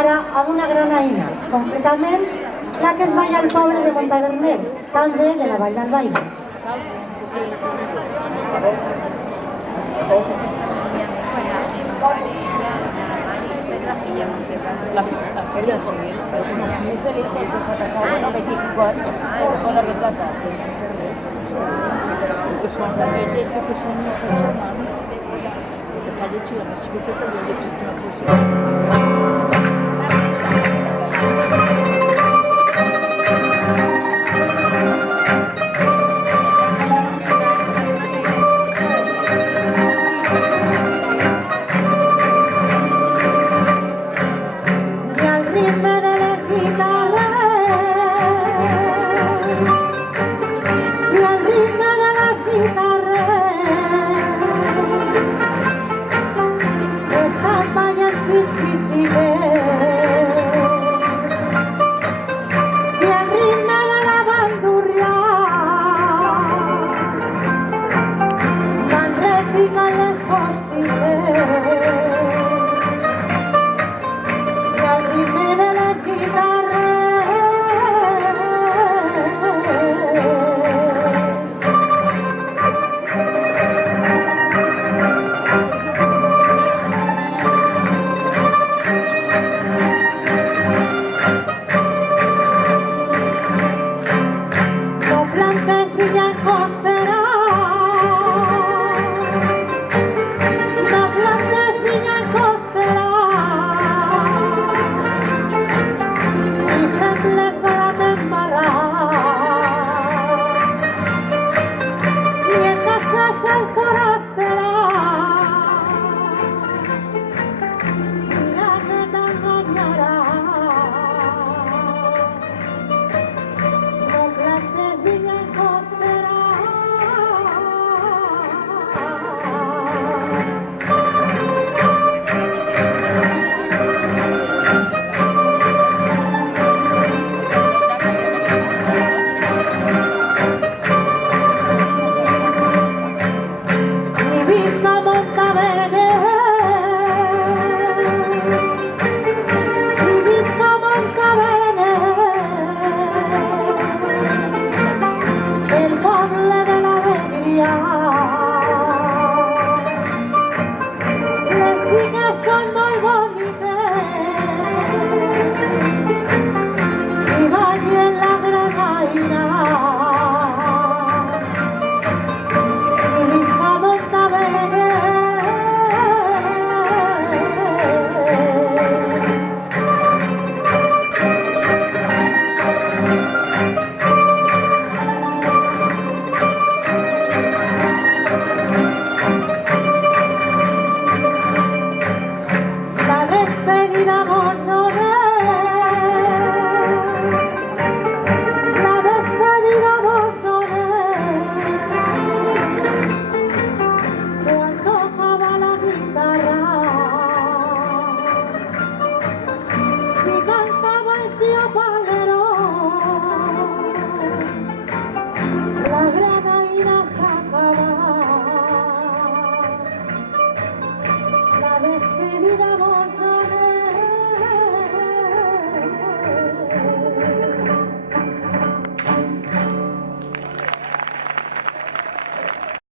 Ara amb una granaïna, concretament la que es balla al poble de Montaverner, també de la Vall d'Albaida. La feria civil, como si es el hijo que fue atacado, bueno, 25 años, puede retratar. Que son rebeldes, que son unos hermanos, que fallecieron, así que te voy a decir una cosa. Cuando acaba la guitarra